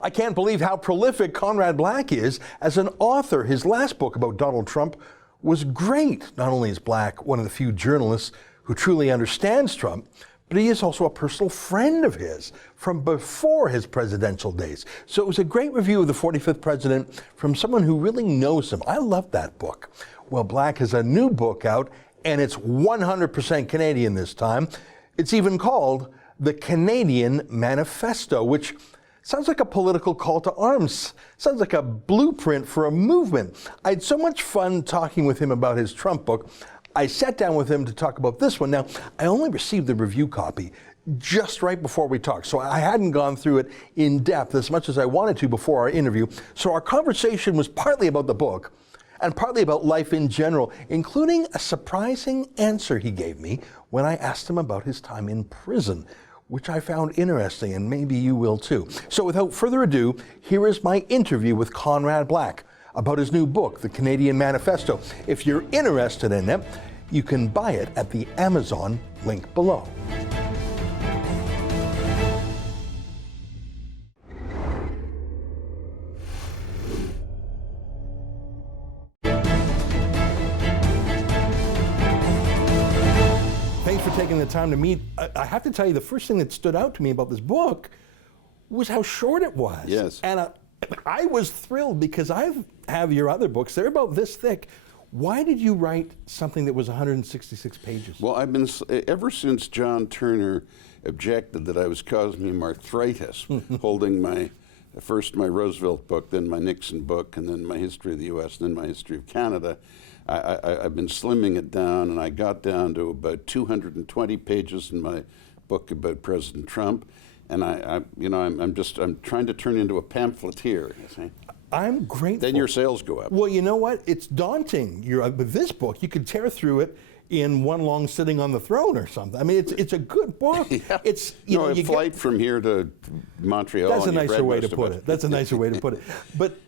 I can't believe how prolific Conrad Black is as an author. His last book about Donald Trump was great. Not only is Black one of the few journalists who truly understands Trump, but he is also a personal friend of his from before his presidential days. So it was a great review of the 45th president from someone who really knows him. I love that book. Well, Black has a new book out, and it's 100% Canadian this time. It's even called The Canadian Manifesto, which sounds like a political call to arms. Sounds like a blueprint for a movement. I had so much fun talking with him about his Trump book. I sat down with him to talk about this one. Now, I only received the review copy just right before we talked, so I hadn't gone through it in depth as much as I wanted to before our interview. So our conversation was partly about the book and partly about life in general, including a surprising answer he gave me when I asked him about his time in prison, which I found interesting, and maybe you will too. So without further ado, here is my interview with Conrad Black about his new book, The Canadian Manifesto. If you're interested in it, you can buy it at the Amazon link below. Thanks for taking the time to meet. I have to tell you, the first thing that stood out to me about this book was how short it was. Yes. And I was thrilled because I have your other books. They're about this thick. Why did you write something that was 166 pages? Well, I've been, ever since John Turner objected that I was causing him arthritis, holding first my Roosevelt book, then my Nixon book, and then my history of the U.S., and then my history of Canada, I've been slimming it down, and I got down to about 220 pages in my book about President Trump. And I'm trying to turn into a pamphleteer, you see. I'm grateful. Then your sales go up. Well, you know what? It's daunting. With this book, you could tear through it in one long sitting on the throne or something. I mean, it's a good book. Yeah. It's a flight from here to Montreal. That's a nicer way to put it. That's a nicer way to put it. But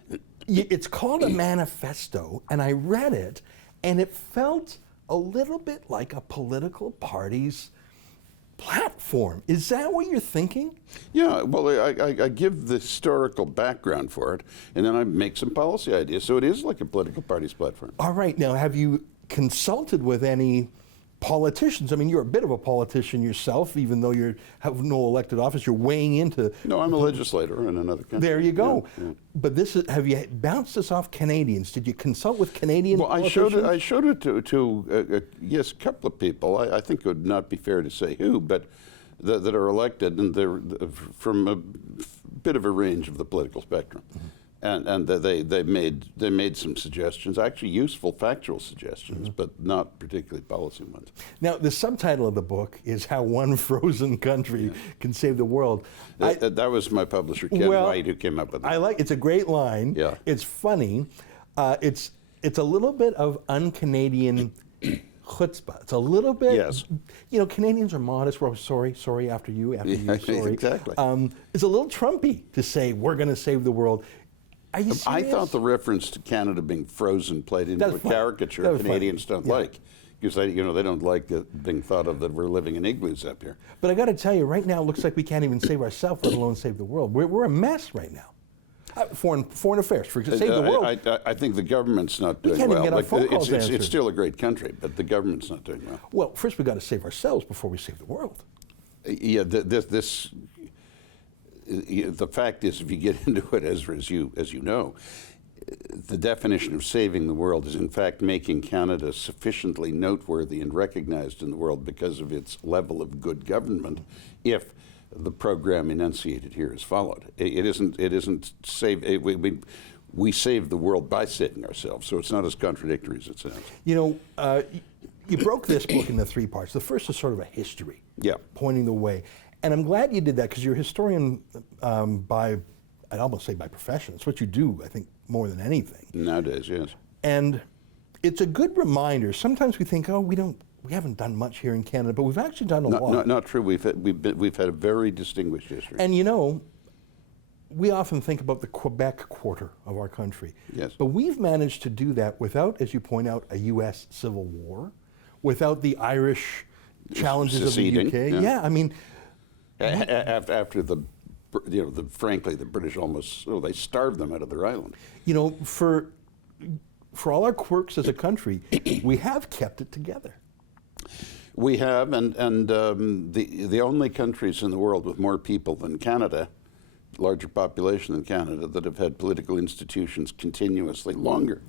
it's called a manifesto, and I read it, and it felt a little bit like a political party's platform. Is that what you're thinking? Yeah, well, I give the historical background for it, and then I make some policy ideas. So it is like a political party's platform. All right. Now, have you consulted with any politicians? I mean, you're a bit of a politician yourself, even though you have no elected office. You're weighing into... No, I'm a legislator in another country. There you go. Yeah, yeah. But have you bounced this off Canadians? Did you consult with Canadian politicians? I showed it to yes, a couple of people. I think it would not be fair to say who, but that are elected, and they're from a bit of a range of the political spectrum. Mm-hmm. And they made some suggestions, actually useful factual suggestions, but not particularly policy ones. Now, the subtitle of the book is How One Frozen Country Can Save the World. That was my publisher, Ken White, who came up with it. It's a great line. Yeah. It's funny. It's a little bit of un-Canadian chutzpah. It's a little bit, yes. Canadians are modest. We're sorry after you, sorry. Exactly. It's a little Trumpy to say, we're going to save the world. Are you serious? I thought the reference to Canada being frozen played into a caricature Canadians don't like. Because they don't like being thought of that we're living in igloos up here. But I got to tell you, right now it looks like we can't even save ourselves, let alone save the world. We're a mess right now. Foreign affairs, for example, save the world. I think the government's not doing well. We can't even get our phone calls answered. It's still a great country, but the government's not doing well. Well, first we got to save ourselves before we save the world. Yeah, the fact is, if you get into it, Ezra, as you know, the definition of saving the world is in fact making Canada sufficiently noteworthy and recognized in the world because of its level of good government, if the program enunciated here is followed. It isn't save. We save the world by saving ourselves, so it's not as contradictory as it sounds. You broke this book into 3 parts. The first is sort of a history, pointing the way. And I'm glad you did that, because you're a historian I'd almost say by profession. It's what you do, I think, more than anything. Nowadays, yes. And it's a good reminder. Sometimes we think, we haven't done much here in Canada, but we've actually done a lot. Not true. We've had a very distinguished history. And we often think about the Quebec quarter of our country. Yes. But we've managed to do that without, as you point out, a U.S. Civil War, without the Irish challenges Seceding, of the UK. Yeah, I mean... After the frankly, the British almost, they starved them out of their island. You know, for all our quirks as a country, we have kept it together. We have, and the only countries in the world with more people than Canada, larger population than Canada, that have had political institutions continuously longer,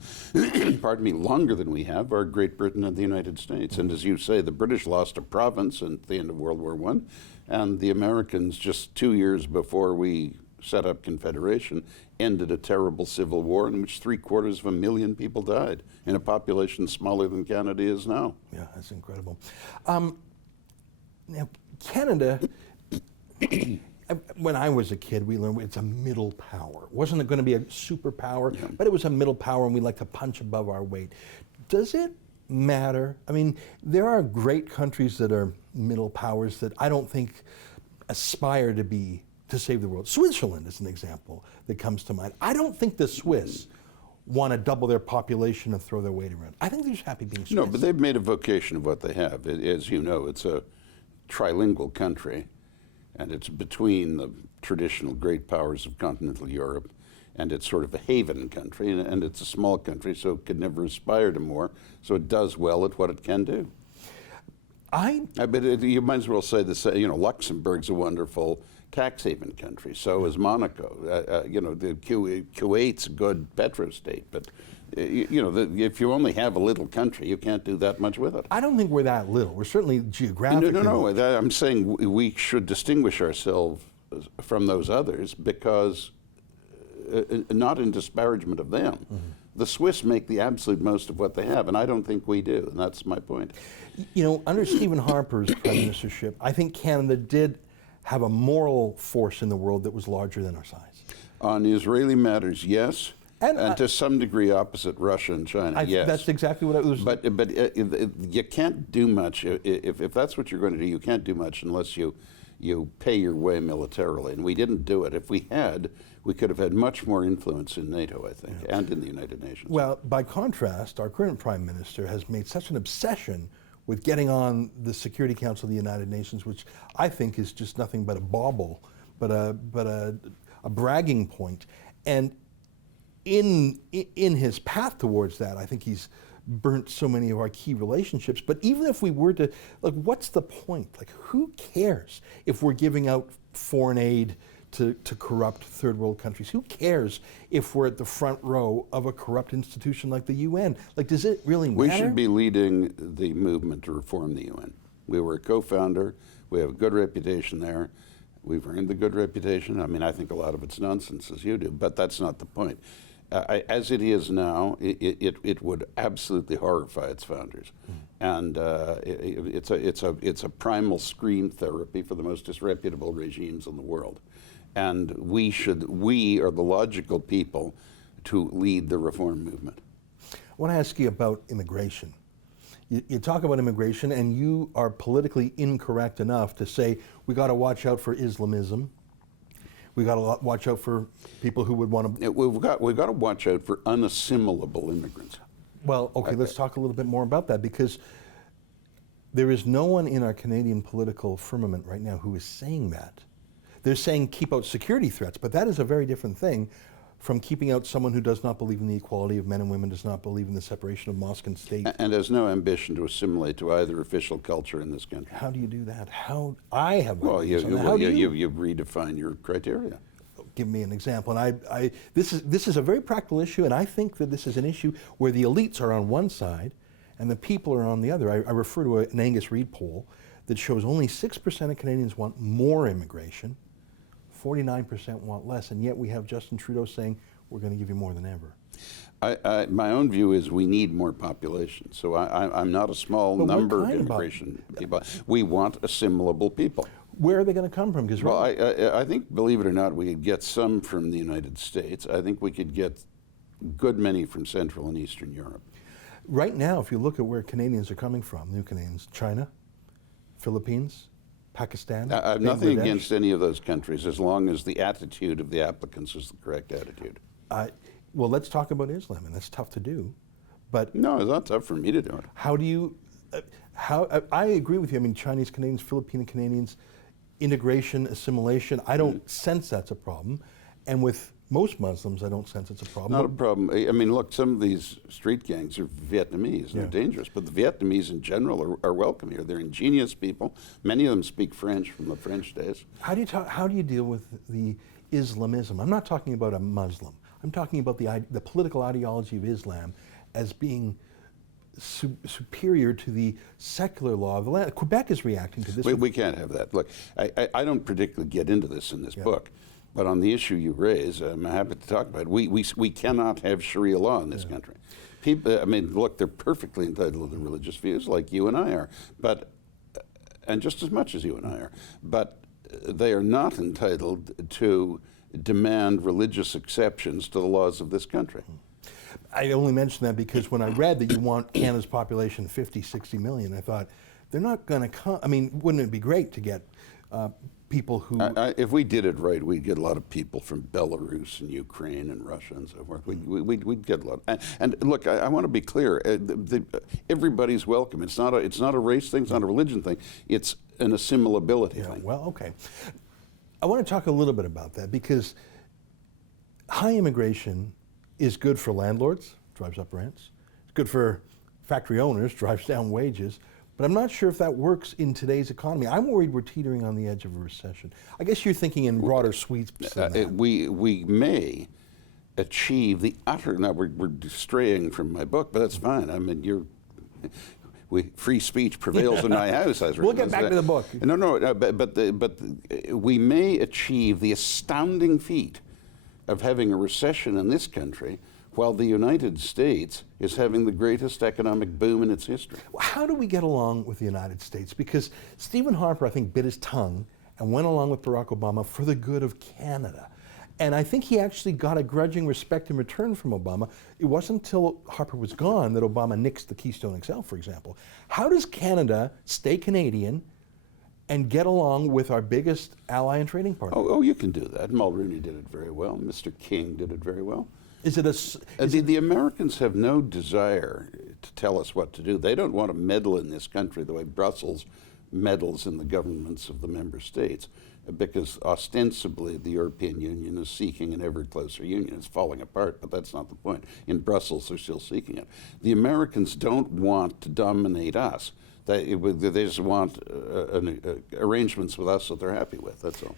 pardon me, longer than we have, are Great Britain and the United States. And as you say, the British lost a province at the end of World War I, and the Americans, just 2 years before we set up Confederation, ended a terrible civil war in which 750,000 people died in a population smaller than Canada is now. Yeah, that's incredible. Now, Canada, when I was a kid, we learned it's a middle power. Wasn't it going to be a superpower? Yeah. But it was a middle power, and we like to punch above our weight. Does it matter? I mean, there are great countries that are middle powers that I don't think aspire to save the world. Switzerland is an example that comes to mind. I don't think the Swiss want to double their population and throw their weight around. I think they're just happy being Swiss. No, but they've made a vocation of what they have. As you know, it's a trilingual country, and it's between the traditional great powers of continental Europe, and it's sort of a haven country, and it's a small country, so it could never aspire to more, so it does well at what it can do. But you might as well say Luxembourg's a wonderful tax haven country. So is Monaco. The Kuwait's a good petrostate. But if you only have a little country, you can't do that much with it. I don't think we're that little. We're certainly geographically. No. I'm saying we should distinguish ourselves from those others because, not in disparagement of them. Mm-hmm. The Swiss make the absolute most of what they have, and I don't think we do, and that's my point. You know, under Stephen Harper's prime ministership, I think Canada did have a moral force in the world that was larger than our size. On Israeli matters, yes, and to some degree opposite Russia and China, yes. That's exactly what I was... But you can't do much, if that's what you're going to do, you can't do much unless you pay your way militarily, and we didn't do it. If we had, we could have had much more influence in NATO, I think, and in the United Nations. Well, by contrast, our current Prime Minister has made such an obsession with getting on the Security Council of the United Nations, which I think is just nothing but a bauble, but a bragging point. And in his path towards that, I think he's burnt so many of our key relationships. But even if we were to, what's the point? Who cares if we're giving out foreign aid to corrupt third world countries? Who cares if we're at the front row of a corrupt institution like the UN? Does it really matter? We should be leading the movement to reform the UN. We were a co-founder. We have a good reputation there. We've earned the good reputation. I mean, I think a lot of it's nonsense, as you do, but that's not the point. As it is now, it would absolutely horrify its founders. And it's a primal scream therapy for the most disreputable regimes in the world. And we are the logical people to lead the reform movement. I want to ask you about immigration. You talk about immigration, and you are politically incorrect enough to say we got to watch out for Islamism. We got to watch out for people who would want to. We've got to watch out for unassimilable immigrants. Well, okay, let's talk a little bit more about that, because there is no one in our Canadian political firmament right now who is saying that. They're saying keep out security threats, but that is a very different thing from keeping out someone who does not believe in the equality of men and women, does not believe in the separation of mosque and state. And has no ambition to assimilate to either official culture in this country. How do you do that? I have no you redefine your criteria. Give me an example. And this is a very practical issue, and I think that this is an issue where the elites are on one side and the people are on the other. I refer to an Angus Reid poll that shows only 6% of Canadians want more immigration. 49% want less, and yet we have Justin Trudeau saying we're going to give you more than ever. My own view is we need more population. So I'm not a small number of immigration people. We want assimilable people. Where are they going to come from? Well, I think, believe it or not, we could get some from the United States. I think we could get a good many from Central and Eastern Europe. Right now, if you look at where Canadians are coming from, new Canadians, China, Philippines, Pakistan. I have nothing against any of those countries as long as the attitude of the applicants is the correct attitude. Well, let's talk about Islam, and that's tough to do. But no, it's not tough for me to do it. How do you? I agree with you. I mean, Chinese Canadians, Filipino Canadians, integration, assimilation. I don't sense that's a problem. And with most Muslims, I don't sense it's a problem. Not a problem. I mean, look, some of these street gangs are Vietnamese. They're dangerous, but the Vietnamese in general are welcome here. They're ingenious people. Many of them speak French from the French days. How do you deal with the Islamism? I'm not talking about a Muslim. I'm talking about the political ideology of Islam as being superior to the secular law of the land. Quebec is reacting to this. We can't have that. Look, I don't particularly get into this in this book, but on the issue you raise, I'm happy to talk about it. We cannot have Sharia law in this country. People, I mean, look, they're perfectly entitled to their religious views like you and I are, and just as much as you and I are, but they are not entitled to demand religious exceptions to the laws of this country. I only mention that because when I read that you want Canada's population 50, 60 million, I thought, they're not going to come. I mean, wouldn't it be great to get people who... if we did it right, we'd get a lot of people from Belarus and Ukraine and Russia and so forth. We'd get a lot. And look, I want to be clear. Everybody's welcome. It's not a race thing. It's not a religion thing. It's an assimilability thing. Well, okay. I want to talk a little bit about that because high immigration is good for landlords, drives up rents. It's good for factory owners, drives down wages. But I'm not sure if that works in today's economy. I'm worried we're teetering on the edge of a recession. I guess you're thinking in broader sweeps than that. We may achieve the utter... Now, we're straying from my book, but that's fine. I mean, free speech prevails in my house. We'll get back to the book. No, but we may achieve the astounding feat of having a recession in this country while the United States is having the greatest economic boom in its history. How do we get along with the United States? Because Stephen Harper, I think, bit his tongue and went along with Barack Obama for the good of Canada. And I think he actually got a grudging respect in return from Obama. It wasn't until Harper was gone that Obama nixed the Keystone XL, for example. How does Canada stay Canadian and get along with our biggest ally and trading partner? Oh, you can do that. Mulroney did it very well. Mr. King did it very well. The Americans have no desire to tell us what to do. They don't want to meddle in this country the way Brussels meddles in the governments of the member states, because ostensibly the European Union is seeking an ever closer union. It's falling apart, but that's not the point. In Brussels, they're still seeking it. The Americans don't want to dominate us. They just want arrangements with us that they're happy with, that's all.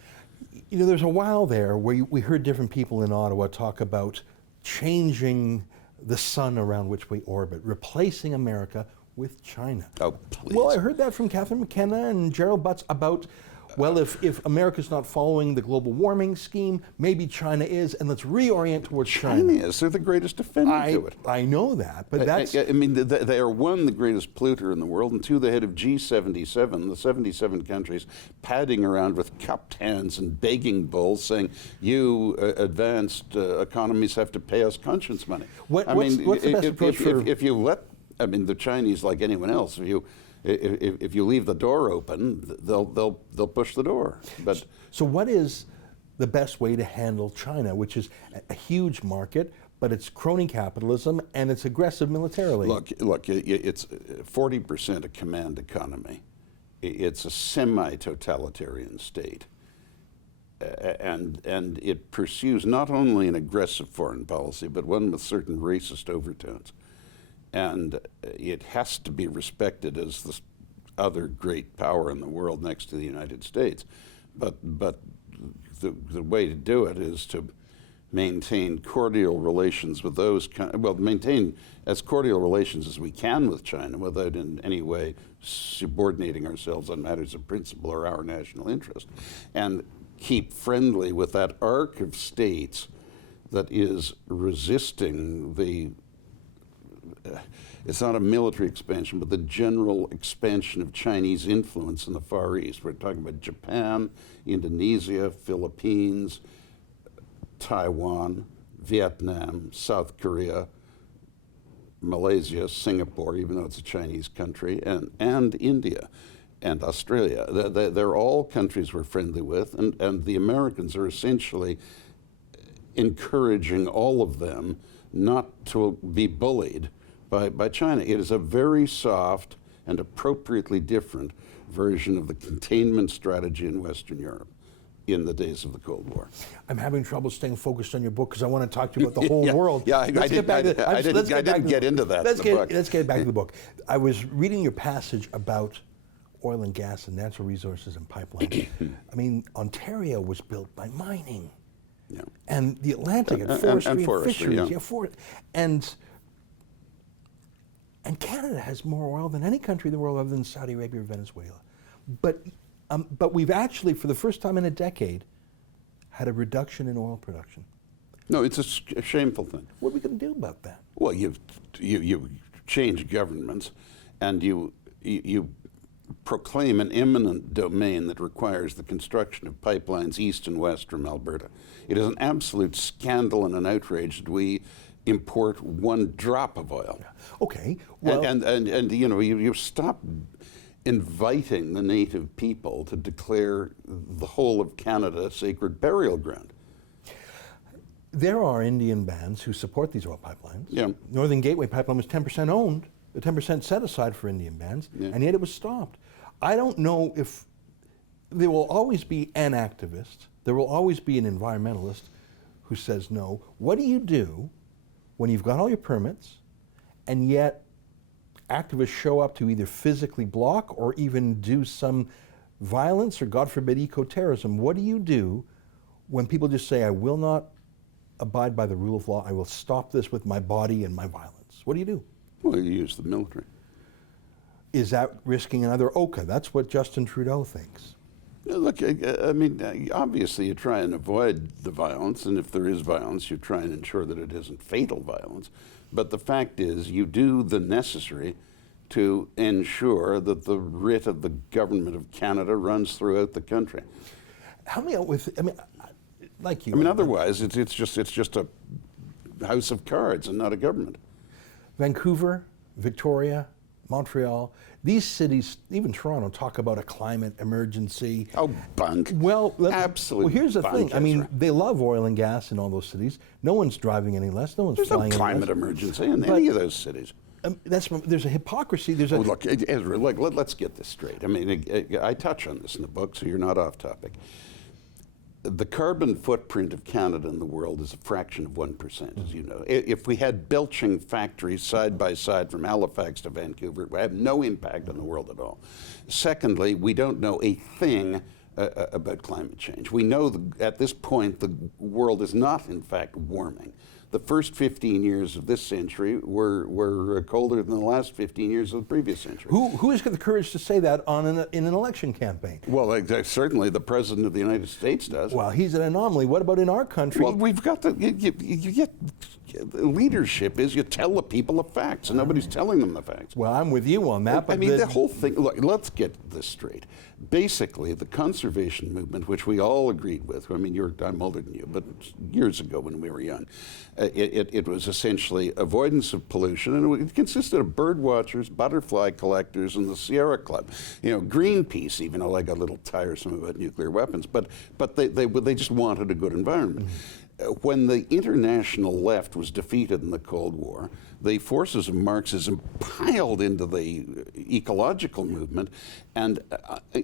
You know, there's a while there where we heard different people in Ottawa talk about changing the sun around which we orbit, replacing America with China. Oh, please. Well, I heard that from Catherine McKenna and Gerald Butts about, well, if America's not following the global warming scheme, maybe China is, and let's reorient towards China. China is. They're the greatest offender to it. I know that, but that's... I mean, they are, one, the greatest polluter in the world, and two, the head of G77, the 77 countries, padding around with cupped hands and begging bowls, saying, you advanced economies have to pay us conscience money. What's the best approach if you let... I mean, the Chinese, like anyone else, if you leave the door open, they'll push the door. But so what is the best way to handle China, which is a huge market, but it's crony capitalism and it's aggressive militarily? Look, it's 40% a command economy. It's a semi-totalitarian state. And it pursues not only an aggressive foreign policy, but one with certain racist overtones. And it has to be respected as the other great power in the world next to the United States. But the way to do it is to maintain cordial relations with those, maintain as cordial relations as we can with China without in any way subordinating ourselves on matters of principle or our national interest, and keep friendly with that arc of states that is resisting the it's not a military expansion, but the general expansion of Chinese influence in the Far East. We're talking about Japan, Indonesia, Philippines, Taiwan, Vietnam, South Korea, Malaysia, Singapore, even though it's a Chinese country, and India and Australia. They're all countries we're friendly with, and the Americans are essentially encouraging all of them not to be bullied by China. It is a very soft and appropriately different version of the containment strategy in Western Europe in the days of the Cold War. I'm having trouble staying focused on your book because I want to talk to you about the whole world. Yeah, I didn't get into that in the book. Let's get back to the book. I was reading your passage about oil and gas and natural resources and pipelines. I mean, Ontario was built by mining. Yeah. And the Atlantic and forestry and fisheries. Yeah. And Canada has more oil than any country in the world other than Saudi Arabia or Venezuela. But we've actually, for the first time in a decade, had a reduction in oil production. No, it's a shameful thing. What are we going to do about that? Well, you change governments, and you proclaim an eminent domain that requires the construction of pipelines east and west from Alberta. It is an absolute scandal and an outrage that we import one drop of oil. Okay. Well, and you stop inviting the native people to declare the whole of Canada a sacred burial ground. There are Indian bands who support these oil pipelines. Yeah. Northern Gateway Pipeline was 10% owned, the 10% set aside for Indian bands, and yet it was stopped. I don't know if there will always be an activist, there will always be an environmentalist who says no. What do you do when you've got all your permits and yet activists show up to either physically block or even do some violence or, God forbid, eco-terrorism? What do you do when people just say, I will not abide by the rule of law, I will stop this with my body and my violence? What do you do? Well, you use the military. Is that risking another Oka? That's what Justin Trudeau thinks. Look, I mean, obviously you try and avoid the violence, and if there is violence, you try and ensure that it isn't fatal violence. But the fact is, you do the necessary to ensure that the writ of the government of Canada runs throughout the country. Help me out with, like you. I mean, otherwise, it's just a house of cards and not a government. Vancouver, Victoria, Montreal, these cities, even Toronto, talk about a climate emergency. Oh, bunk. Well, absolutely. Well, here's the bunk, thing. I mean, Ezra. they love oil and gas in all those cities. No one's driving any less. No one's There's flying no any climate less. emergency in any of those cities. There's a hypocrisy. There's a. Oh, look, Ezra, let's get this straight. I mean, I touch on this in the book, so you're not off topic. The carbon footprint of Canada in the world is a fraction of 1%, as you know. If we had belching factories side by side from Halifax to Vancouver, it would have no impact on the world at all. Secondly, we don't know a thing about climate change. We know at this point the world is not, in fact, warming. The first 15 years of this century were colder than the last 15 years of the previous century. Who has got the courage to say that in an election campaign? Well, certainly the President of the United States does. Well, he's an anomaly. What about in our country? Well, we've got you get leadership is you tell the people the facts, and nobody's telling them the facts. Well, I'm with you on that. But I mean, the whole thing, look, let's get this straight. Basically, the conservation movement, which we all agreed with, I mean, I'm older than you, but years ago when we were young, it was essentially avoidance of pollution, and it consisted of bird watchers, butterfly collectors, and the Sierra Club. You know, Greenpeace, even though they got a little tiresome about nuclear weapons, but they just wanted a good environment. When the international left was defeated in the Cold War, the forces of Marxism piled into the ecological movement, and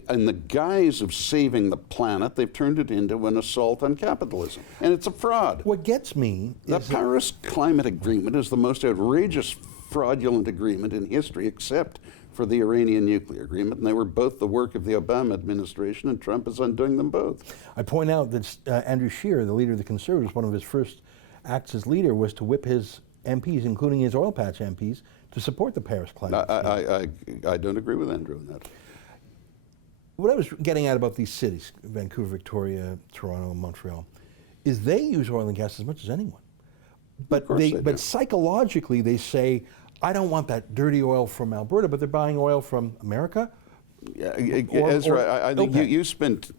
in the guise of saving the planet, they've turned it into an assault on capitalism. And it's a fraud. What gets me The is Paris Climate Agreement is the most outrageous, fraudulent agreement in history, except for the Iranian nuclear agreement, and they were both the work of the Obama administration, and Trump is undoing them both. I point out that Andrew Scheer, the leader of the Conservatives, one of his first acts as leader was to whip his MPs, including his oil patch MPs, to support the Paris climate. I don't agree with Andrew on that. What I was getting at about these cities, Vancouver, Victoria, Toronto, Montreal, is they use oil and gas as much as anyone. But But psychologically they say, I don't want that dirty oil from Alberta, but they're buying oil from America. Yeah, Ezra, I think you spent,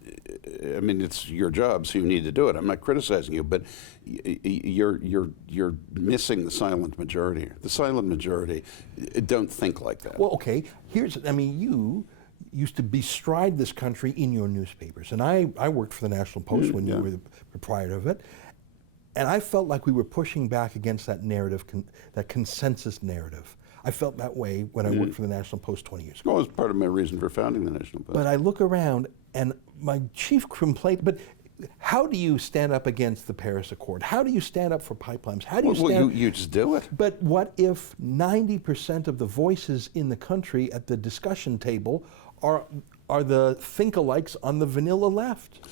I mean, it's your job, so you need to do it. I'm not criticizing you, but you're missing the silent majority here. The silent majority don't think like that. Well, okay, you used to bestride this country in your newspapers, and I worked for the National Post when you were the proprietor of it, and I felt like we were pushing back against that narrative, that consensus narrative. I felt that way when I worked for the National Post 20 years ago. Well, it was part of my reason for founding the National Post. But I look around, and my chief complaint, but how do you stand up against the Paris Accord? How do you stand up for pipelines? How do you stand Well, you just do it. But what if 90% of the voices in the country at the discussion table are the think-alikes on the vanilla left?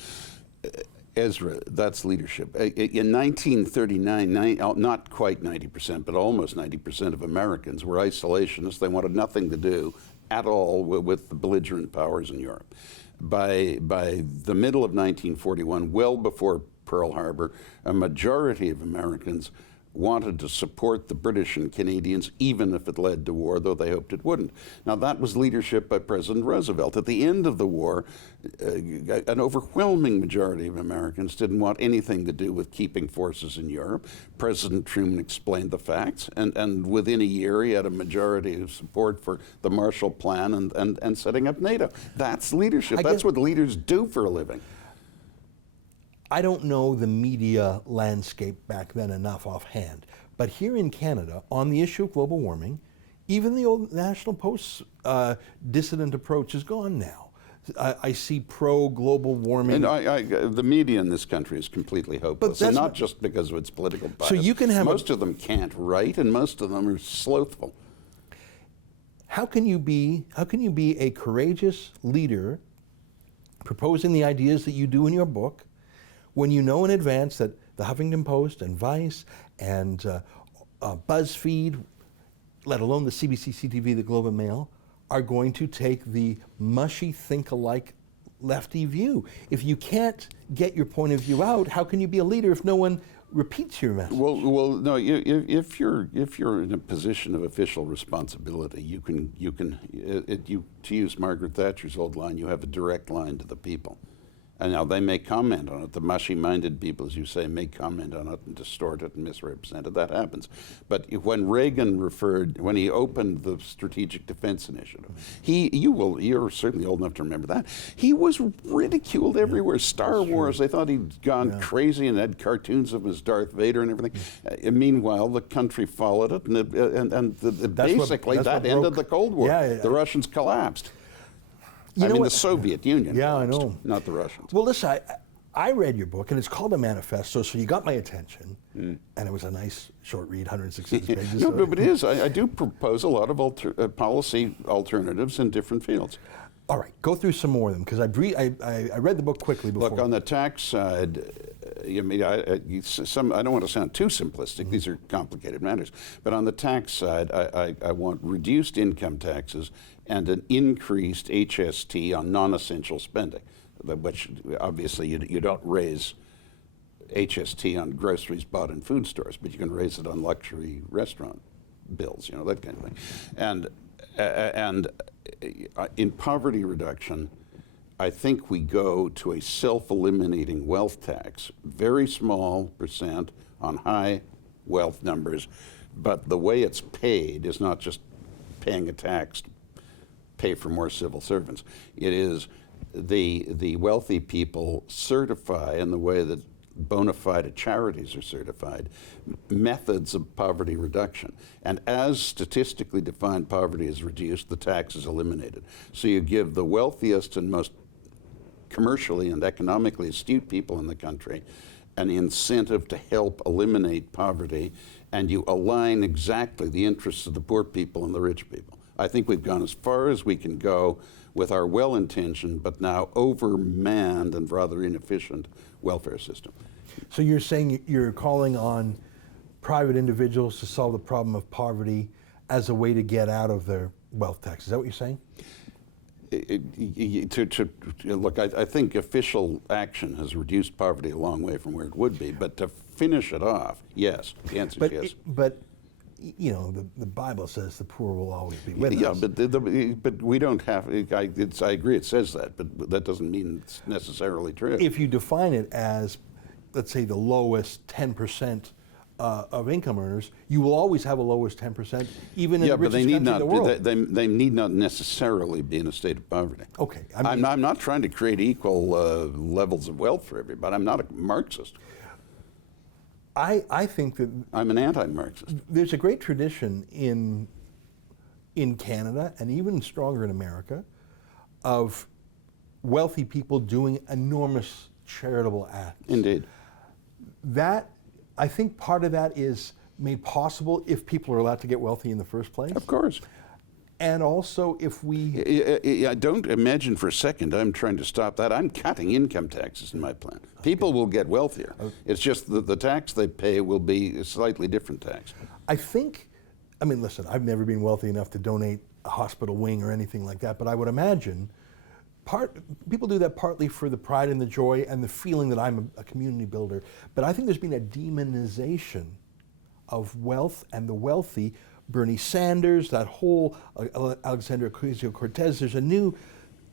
Ezra, that's leadership. In 1939, not quite 90%, but almost 90% of Americans were isolationists. They wanted nothing to do at all with the belligerent powers in Europe. By the middle of 1941, well before Pearl Harbor, a majority of Americans wanted to support the British and Canadians, even if it led to war, though they hoped it wouldn't. Now, that was leadership by President Roosevelt. At the end of the war, an overwhelming majority of Americans didn't want anything to do with keeping forces in Europe. President Truman explained the facts, and within a year, he had a majority of support for the Marshall Plan and setting up NATO. That's leadership. That's what leaders do for a living. I don't know the media landscape back then enough offhand, but here in Canada, on the issue of global warming, even the old National Post's dissident approach is gone now. I see pro-global warming. And the media in this country is completely hopeless, and not just because of its political bias. So you can have most of them can't write, and most of them are slothful. How can you be a courageous leader proposing the ideas that you do in your book, when you know in advance that the Huffington Post and Vice and BuzzFeed, let alone the CBC, CTV, the Globe and Mail, are going to take the mushy, think-alike, lefty view? If you can't get your point of view out, how can you be a leader if no one repeats your message? Well, no. If you're in a position of official responsibility, you can to use Margaret Thatcher's old line, you have a direct line to the people. And now they may comment on it. The mushy-minded people, as you say, may comment on it and distort it and misrepresent it. That happens. But when Reagan when he opened the Strategic Defense Initiative, you're certainly old enough to remember that, he was ridiculed everywhere. Star Wars, they thought he'd gone crazy and had cartoons of him as Darth Vader and everything. Meanwhile, the country followed it, and basically that ended the Cold War. The Russians collapsed. The Soviet Union. Yeah, I know. Not the Russians. Well, listen, I read your book, and it's called a Manifesto, so you got my attention, and it was a nice short read, 166 pages. No, but it is. I do propose a lot of policy alternatives in different fields. All right, go through some more of them, because I read the book quickly before. Look, on the tax side, I don't want to sound too simplistic. These are complicated matters. But on the tax side, I want reduced income taxes and an increased HST on non-essential spending, which obviously you don't raise HST on groceries bought in food stores, but you can raise it on luxury restaurant bills, that kind of thing. And in poverty reduction, I think we go to a self-eliminating wealth tax, very small percent on high wealth numbers, but the way it's paid is not just paying a tax to pay for more civil servants. It is the wealthy people certify, in the way that bona fide charities are certified, methods of poverty reduction. And as statistically defined poverty is reduced, the tax is eliminated. So you give the wealthiest and most commercially and economically astute people in the country an incentive to help eliminate poverty, and you align exactly the interests of the poor people and the rich people. I think we've gone as far as we can go with our well-intentioned but now overmanned and rather inefficient welfare system. So you're saying you're calling on private individuals to solve the problem of poverty as a way to get out of their wealth tax. Is that what you're saying? Look, I think official action has reduced poverty a long way from where it would be, but to finish it off, yes. The answer is yes. But the Bible says the poor will always be with us. Yeah, but we don't have. I agree, it says that, but that doesn't mean it's necessarily true. If you define it as, let's say, the lowest 10% of income earners, you will always have a lowest 10%, even in the richest country in the world. They need not necessarily be in a state of poverty. Okay, I'm not trying to create equal levels of wealth for everybody. I'm not a Marxist. I think that I'm an anti-Marxist. There's a great tradition in in Canada, and even stronger in America, of wealthy people doing enormous charitable acts. Indeed. That, I think part of that is made possible if people are allowed to get wealthy in the first place. Of course. And also if we... Don't imagine for a second I'm trying to stop that. I'm cutting income taxes in my plan. People will get wealthier. It's just that the tax they pay will be a slightly different tax. I think, I mean, listen, I've never been wealthy enough to donate a hospital wing or anything like that, but I would imagine people do that partly for the pride and the joy and the feeling that I'm a community builder. But I think there's been a demonization of wealth and the wealthy. Bernie Sanders, that whole Alexandria Ocasio-Cortez, there's a new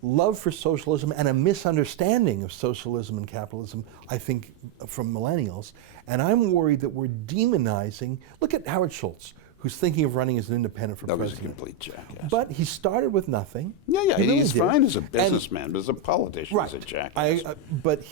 love for socialism and a misunderstanding of socialism and capitalism, I think, from millennials. And I'm worried that we're demonizing, look at Howard Schultz, who's thinking of running as an independent for president. That was a complete jackass. But he started with nothing. Yeah, He really he's did. fine as a businessman, but as a politician, Right. he's a jackass. But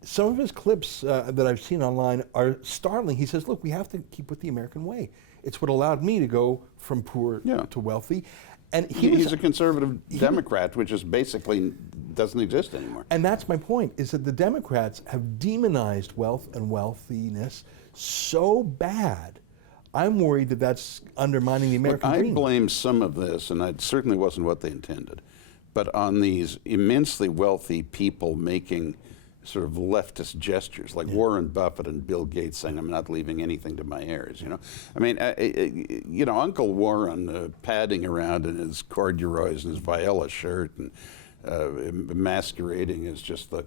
some of his clips that I've seen online are startling. He says, look, we have to keep with the American way. It's what allowed me to go from poor to wealthy. And he's a conservative Democrat, which is basically doesn't exist anymore. And that's my point, is that the Democrats have demonized wealth and wealthiness so bad. I'm worried that that's undermining the American dream. I blame some of this, and it certainly wasn't what they intended, but on these immensely wealthy people making sort of leftist gestures, like Warren Buffett and Bill Gates saying, "I'm not leaving anything to my heirs." You know, I mean, Uncle Warren padding around in his corduroys and his viola shirt and masquerading as just the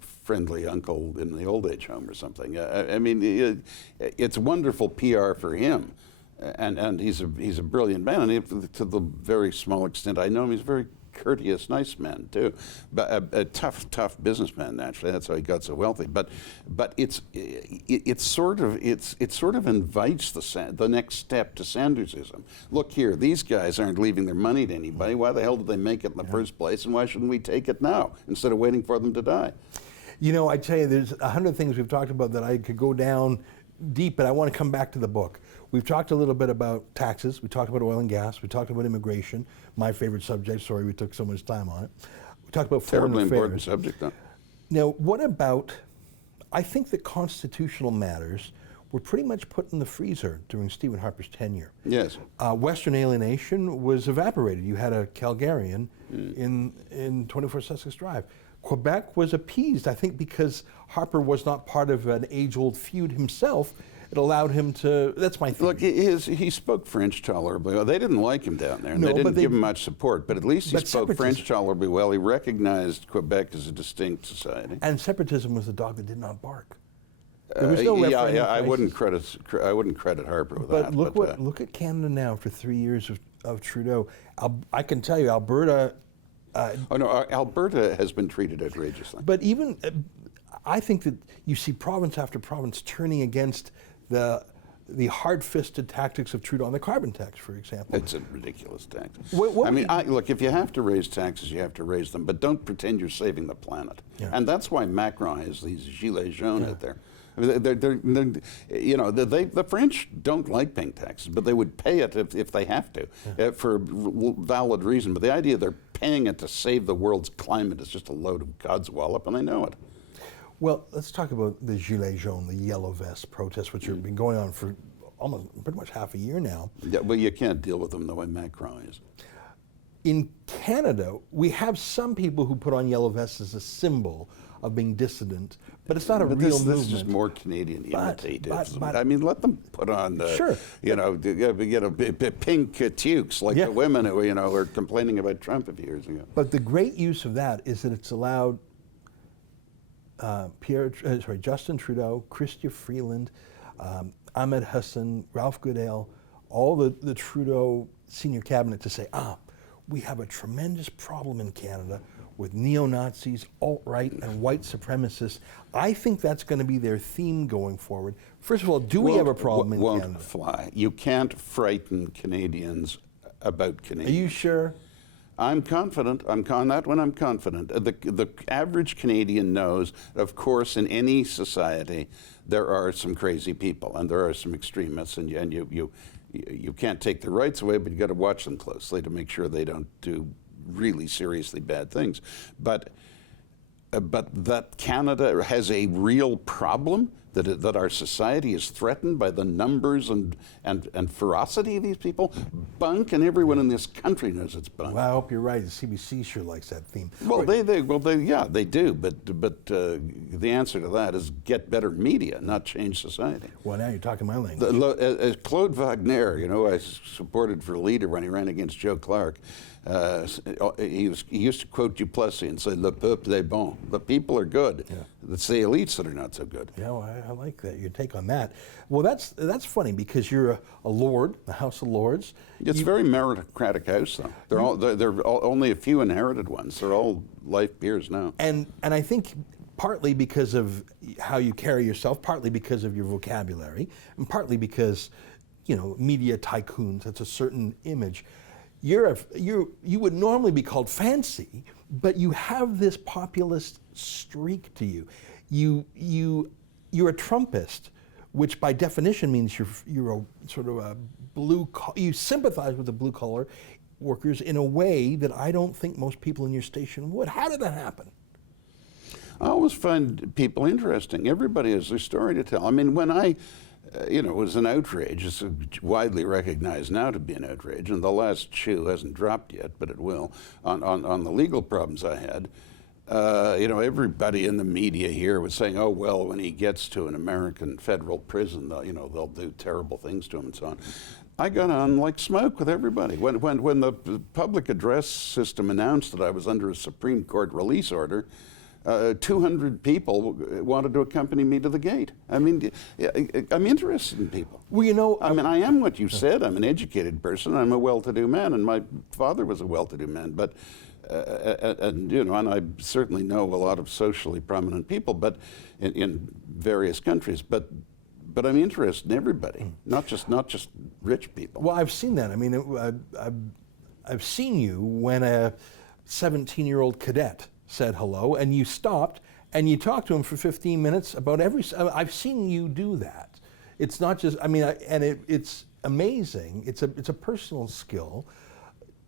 friendly uncle in the old age home or something. I mean, it's wonderful PR for him, and he's a brilliant man, and to the very small extent I know him, he's a very courteous, nice man too, but a tough businessman. Naturally, that's how he got so wealthy. But it sort of invites the next step to Sandersism. Look here, these guys aren't leaving their money to anybody. Why the hell did they make it in the first place? And why shouldn't we take it now instead of waiting for them to die? You know, I tell you, there's 100 things we've talked about that I could go down deep, but I want to come back to the book. We've talked a little bit about taxes. We talked about oil and gas. We talked about immigration, my favorite subject. Sorry we took so much time on it. We talked about foreign affairs. Terribly important subject, though. Now, what about, I think that constitutional matters were pretty much put in the freezer during Stephen Harper's tenure. Yes. Western alienation was evaporated. You had a Calgarian in 24 Sussex Drive. Quebec was appeased, I think, because Harper was not part of an age-old feud himself. It allowed him to, that's my theory. Look, he spoke French tolerably well. They didn't like him down there, and No, they but didn't they- give him much support, but at least he But spoke separatism- French tolerably well. He recognized Quebec as a distinct society. And separatism was the dog that did not bark. There was no referendum I wouldn't crisis. credit Harper with But that. look at Canada now for 3 years of Trudeau. I can tell you, Alberta. Alberta has been treated outrageously. But even, I think that you see province after province turning against the hard-fisted tactics of Trudeau on the carbon tax, for example. It's a ridiculous tax. What Look, if you have to raise taxes, you have to raise them, but don't pretend you're saving the planet. Yeah. And that's why Macron has these gilets jaunes out there. I mean, the French don't like paying taxes, but they would pay it if they have to, for a valid reason. But the idea they're paying it to save the world's climate is just a load of codswallop, and they know it. Well, let's talk about the gilets jaunes, the yellow vest protests, which have been going on for almost pretty much half a year now. Yeah, well, you can't deal with them the way Macron is. In Canada, we have some people who put on yellow vests as a symbol of being dissident, but it's not a real movement. This is just more Canadian imitative. but- I mean, let them put on Sure. pink toques like the women who were complaining about Trump a few years ago. But the great use of that is that it's allowed Justin Trudeau, Chrystia Freeland, Ahmed Hassan, Ralph Goodale, all the Trudeau senior cabinet to say, we have a tremendous problem in Canada with neo-Nazis, alt-right, and white supremacists. I think that's going to be their theme going forward. First of all, do we have a problem in Canada? Won't fly. You can't frighten Canadians about Are Canadians. you sure? I'm confident. On that one, I'm confident. The average Canadian knows, of course, in any society, there are some crazy people and there are some extremists, and you you can't take their rights away, but you got to watch them closely to make sure they don't do really seriously bad things. But that Canada has a real problem, that our society is threatened by the numbers and ferocity of these people, bunk, and everyone in this country knows it's bunk. Well, I hope you're right. The CBC sure likes that theme. Well, they do. But the answer to that is get better media, not change society. Well, now you're talking my language. Claude Wagner, I supported for leader when he ran against Joe Clark. He used to quote Duplessis and say, "Le peuple est bon." The people are good. Yeah. It's the elites that are not so good. Yeah, well, I like that. Your take on that. Well, that's funny because you're a lord, the House of Lords. It's a very meritocratic house, though. They're only a few inherited ones. They're all life peers now. And I think partly because of how you carry yourself, partly because of your vocabulary, and partly because, media tycoons. That's a certain image. You would normally be called fancy, but you have this populist streak to you. You're a Trumpist, which by definition means you're a sort of a you sympathize with the blue collar workers in a way that I don't think most people in your station would. How did that happen? I always find people interesting. Everybody has their story to tell. I mean, when it was an outrage. It's widely recognized now to be an outrage, and the last shoe hasn't dropped yet, but it will, on the legal problems I had. Everybody in the media here was saying, "Oh, well, when he gets to an American federal prison, they'll do terrible things to him," and so on. I got on like smoke with everybody. When the public address system announced that I was under a Supreme Court release order, 200 people wanted to accompany me to the gate. I mean, I'm interested in people. Well, I am what you said. I'm an educated person. I'm a well-to-do man, and my father was a well-to-do man. But and I certainly know a lot of socially prominent people, but in various countries. But I'm interested in everybody, not just rich people. Well, I've seen that. I mean, I've seen you when a 17-year-old cadet said hello, and you stopped and you talked to him for 15 minutes about I've seen you do that. It's not just, it's amazing. It's a personal skill.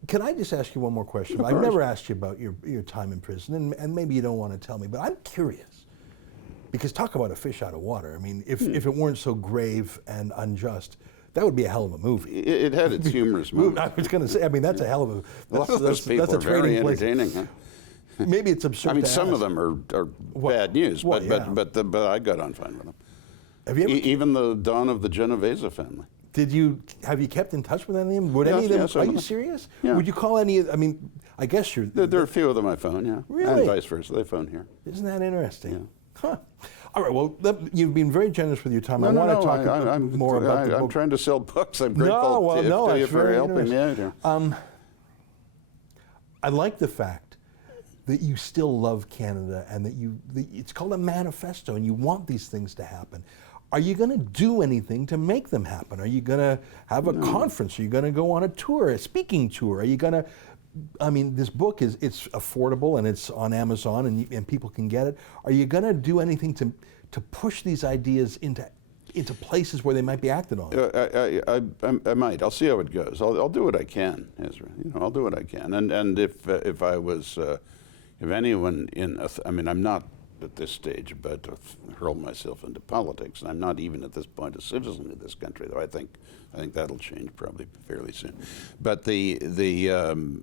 Can I just ask you one more question? I've never asked you about your time in prison, and maybe you don't want to tell me, but I'm curious. Because talk about a fish out of water. I mean, if it weren't so grave and unjust, that would be a hell of a movie. It had its humorous moments. I was going to say, that's a hell of a. Those people are very entertaining. Huh? Maybe it's absurd. I mean, some of them are bad news, but I got on fine with them. Have you ever even the Don of the Genovese family? Have you kept in touch with any of them? Would any of them? Are you serious? Yeah. Would you call any? I mean, I guess you're. There are a few of them I phone, yeah. Really? And vice versa, they phone here. Isn't that interesting? Yeah. Huh. All right. Well, you've been very generous with your time. I want to talk more about the book. I'm trying to sell books. I'm grateful to you for helping me out here. I like the fact that you still love Canada and that it's called a manifesto and you want these things to happen. Are you going to do anything to make them happen? Are you going to have a conference? Are you going to go on a tour, a speaking tour? Are you going to, this book it's affordable and it's on Amazon and people can get it. Are you going to do anything to push these ideas into places where they might be acted on? I might. I'll see how it goes. I'll do what I can, Ezra. I'll do what I can. And if I was, if anyone I'm not at this stage about to hurl myself into politics, and I'm not even at this point a citizen of this country, though I think that'll change probably fairly soon. But and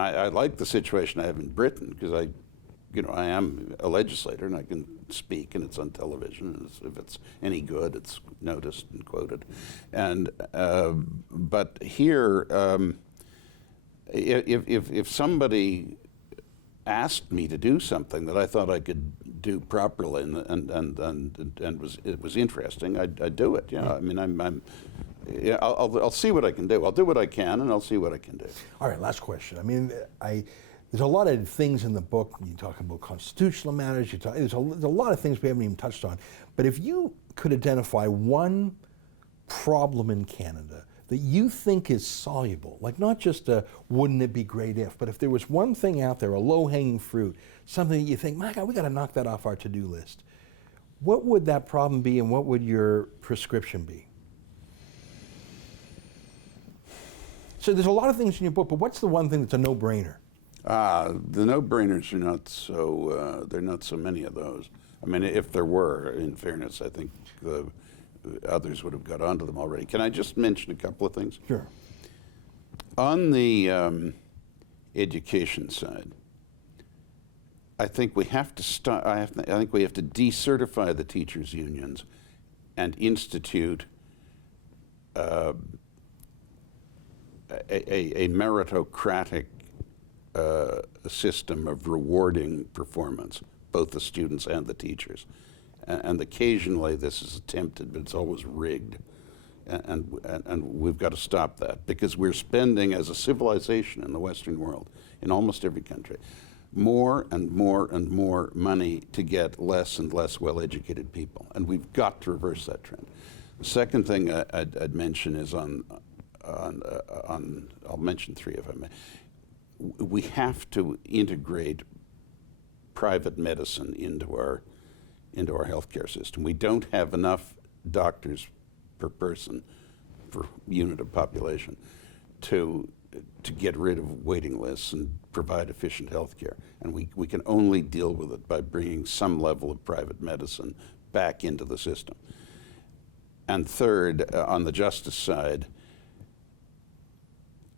I like the situation I have in Britain because I am a legislator and I can speak and it's on television and if it's any good, it's noticed and quoted. And but here, if somebody asked me to do something that I thought I could do properly and it was interesting, I'd do it. Yeah, I mean, I'll see what I can do. I'll do what I can, and I'll see what I can do. All right, last question. I mean, there's a lot of things in the book. You talk about constitutional matters. There's a lot of things we haven't even touched on. But if you could identify one problem in Canada that you think is soluble, like not just a wouldn't it be great if, but if there was one thing out there, a low-hanging fruit, something that you think, my God, we got to knock that off our to-do list, what would that problem be and what would your prescription be? So there's a lot of things in your book, but what's the one thing that's a no-brainer? The no-brainers are not so, there are not so many of those. I mean, if there were, in fairness, I think the others would have got onto them already. Can I just mention a couple of things? Sure. On the education side, I think we have to start. I think we have to decertify the teachers' unions and institute a meritocratic system of rewarding performance, both the students and the teachers. And occasionally this is attempted, but it's always rigged. And we've got to stop that, because we're spending, as a civilization in the Western world, in almost every country, more and more and more money to get less and less well-educated people. And we've got to reverse that trend. The second thing I'd mention is I'll mention three if I may. We have to integrate private medicine into our healthcare system. We don't have enough doctors per person, per unit of population, to get rid of waiting lists and provide efficient health care. And we can only deal with it by bringing some level of private medicine back into the system. And third, on the justice side,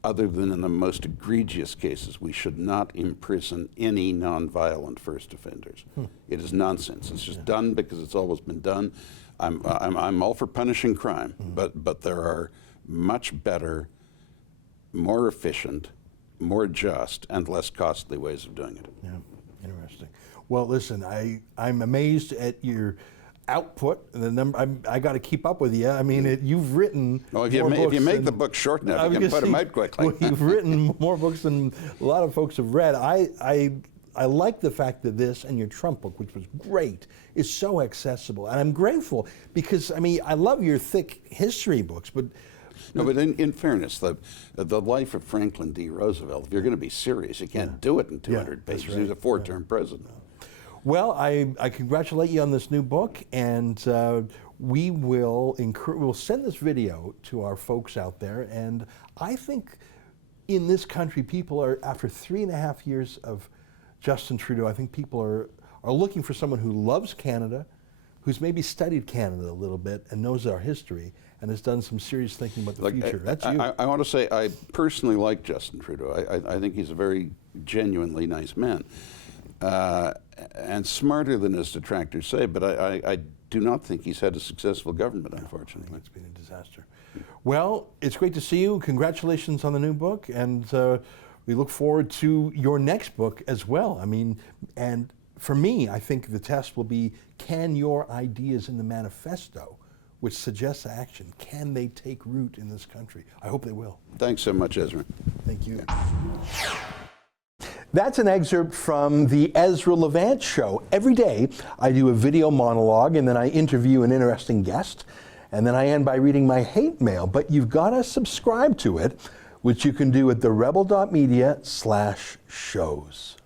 other than in the most egregious cases, we should not imprison any nonviolent first offenders. It is nonsense. It's just done because it's always been done. I'm all for punishing crime, but there are much better, more efficient, more just, and less costly ways of doing it. Yeah, interesting. Well, listen, I'm amazed at your output. The number I got to keep up with you. I mean, you've written. Well, if you make the book short enough, you can put them out quickly. Well, you've written more books than a lot of folks have read. I like the fact that this and your Trump book, which was great, is so accessible, and I'm grateful because I mean I love your thick history books, but. No, but in fairness, the life of Franklin D. Roosevelt, if you're going to be serious, you can't do it in 200 pages. Right. He was a four-term president. Well, I congratulate you on this new book, and we'll send this video to our folks out there. And I think in this country, people are, after 3.5 years of Justin Trudeau, I think people are looking for someone who loves Canada, who's maybe studied Canada a little bit and knows our history and has done some serious thinking about the future. That's you. I want to say I personally like Justin Trudeau. I think he's a very genuinely nice man. And smarter than his detractors say, but I do not think he's had a successful government, unfortunately. It's been a disaster. Well, it's great to see you. Congratulations on the new book, and we look forward to your next book as well. I mean, and for me, I think the test will be, can your ideas in the manifesto, which suggests action, can they take root in this country? I hope they will. Thanks so much, Ezra. Thank you. That's an excerpt from the Ezra Levant Show. Every day I do a video monologue and then I interview an interesting guest, and then I end by reading my hate mail. But you've got to subscribe to it, which you can do at therebel.media/shows.